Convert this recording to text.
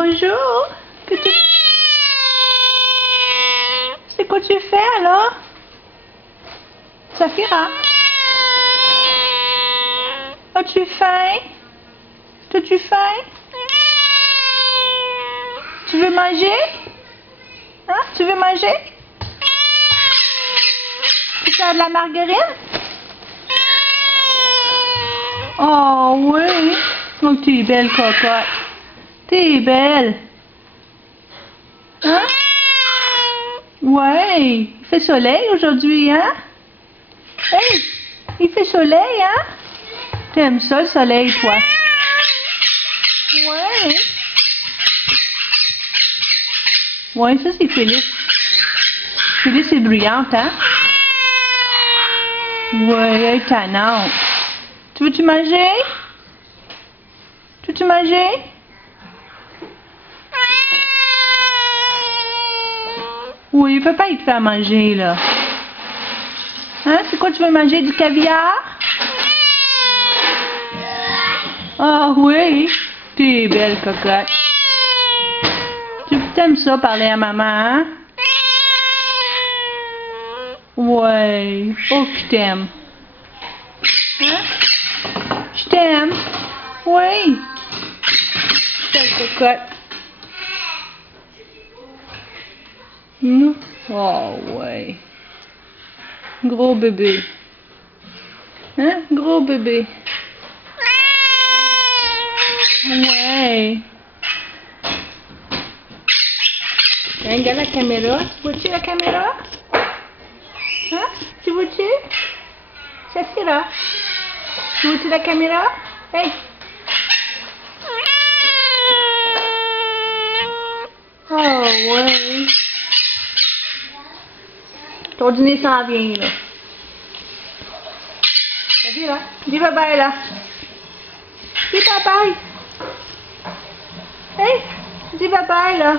Bonjour. C'est quoi tu fais alors? Saphira? As-tu faim? As-tu faim? Tu veux manger? Hein? Tu veux manger? Tu as de la margarine? Oh oui. Oh, t'es belle cocotte. T'es belle. Hein? Ouais. Il fait soleil aujourd'hui, hein? Hey! Il fait soleil, hein? T'aimes ça, le soleil, toi? Ouais. Ouais, ça, c'est Phyllis. Phyllis est bruyante, hein? Ouais, elle est tannante. Tu veux-tu manger? Tu veux-tu manger? Oui, papa, il te fait à manger, là. Hein? C'est quoi, tu veux manger du caviar? Ah oui, tu es belle cocotte. Tu t'aimes ça parler à maman, hein? Ouais, oh que je t'aime. Hein? Je t'aime. Oui. Belle cocotte. Oh ouais. Gros bébé. Hein? Gros bébé. Ouais. Regarde la caméra. Tu vois-tu la caméra? Hein? Tu vois-tu? Saphira. Tu vois-tu la caméra? Hey. Oh ouais. Ton dîner s'en vient là. Saphira, dis bye bye là. Dis bye bye. Hey, dis bye bye là.